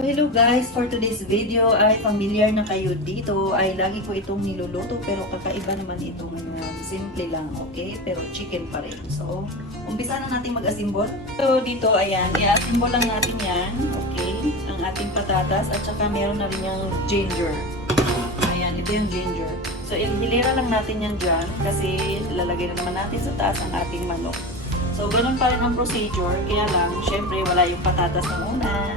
Hello guys! For today's video ay familiar na kayo dito. Ay lagi ko itong niluluto pero kakaiba naman ito ngayon. Simple lang, okay? Pero chicken pa rin. So, umpisa na natin mag-assemble. So, dito, ayan, i-assemble lang natin yan. Okay? Ang ating patatas at saka meron na rin yung ginger. Ayan, ito yung ginger. So, hilira lang natin yan dyan kasi lalagay na naman natin sa taas ang ating manok. So, ganun pa rin ang procedure. Kaya lang, syempre, wala yung patatas na muna.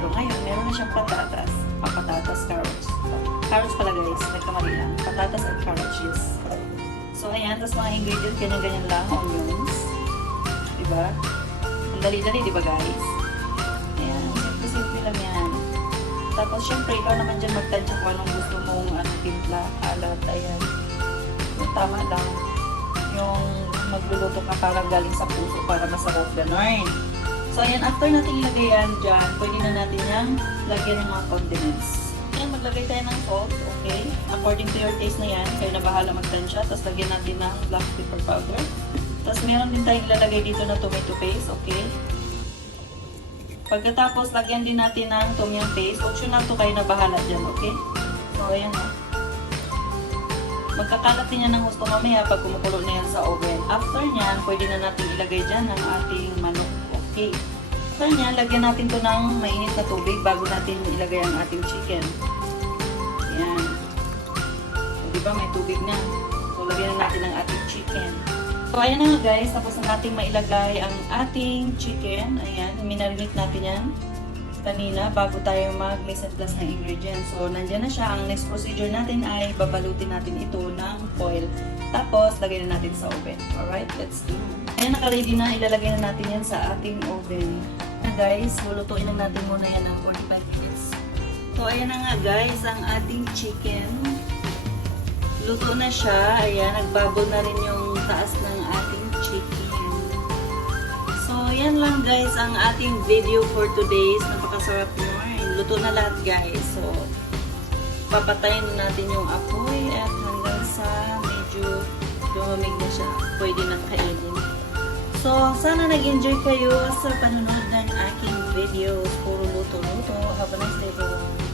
Pero ngayon, meron na siyang patatas. Patatas, carrots. Carrots pala guys, nagkamali lang. Patatas at carrots, yes. So ayan, tapos mga ingredients, ganyan-ganyan lang. Onions. Diba? Ang dali-dali, diba guys? Ayan, simple-simple lang yan. Tapos syempre, ikaw naman dyan magtansya kung anong gusto mong timpla, alat, ayan. Yung tama lang. Yung magluluto ka parang galing sa puso para masarap ganun. So, ayan, after natin ilagay yan dyan, pwede na natin yung lagyan ng mga condiments. Ayan, maglagay tayo ng salt, okay? According to your taste na yan, kayo na bahala magtansya. Tapos, lagyan natin ng black pepper powder. Tapos, meron din tayong ilalagay dito na tomato paste, okay? Pagkatapos, lagyan din natin ng tom yum paste. Optional to, kayo na bahala dyan, okay? So, ayan o. Magkakalat din yan ng gusto mamaya pag kumukulo na yan sa oven. After nyan, pwede na natin ilagay dyan ang ating manok. Okay. So yan, lagyan natin to ng mainit na tubig bago natin ilagay ang ating chicken. Ayan. So, diba may tubig na. So, lagyan na natin ang ating chicken. So, ayan na guys. Tapos na natin mailagay ang ating chicken. Ayan. Minarinate natin yan kanina bago tayo mag-mix and plus ng ingredients. So, nandyan na siya. Ang next procedure natin ay babalutin natin ito ng foil. Tapos, lagay na natin sa oven. Alright, let's do. Ayan, naka-ready na. Ilalagay na natin yan sa ating oven. Ayan guys, lulutuin lang natin muna yan ng 45 minutes. So, ayan na nga guys, ang ating chicken. Luto na siya. Ayan, nagbubble na rin yung taas ng ating chicken. So, yan lang guys ang ating video for today's. Napakasarap nyo. Luto na lahat guys. So, papatayin natin yung apoy at hanggang sa medyo lumamig na siya. Pwede nang kainin. So, sana nag-enjoy kayo sa panonood ng aking video. Puro luto-luto. Have a nice day everyone.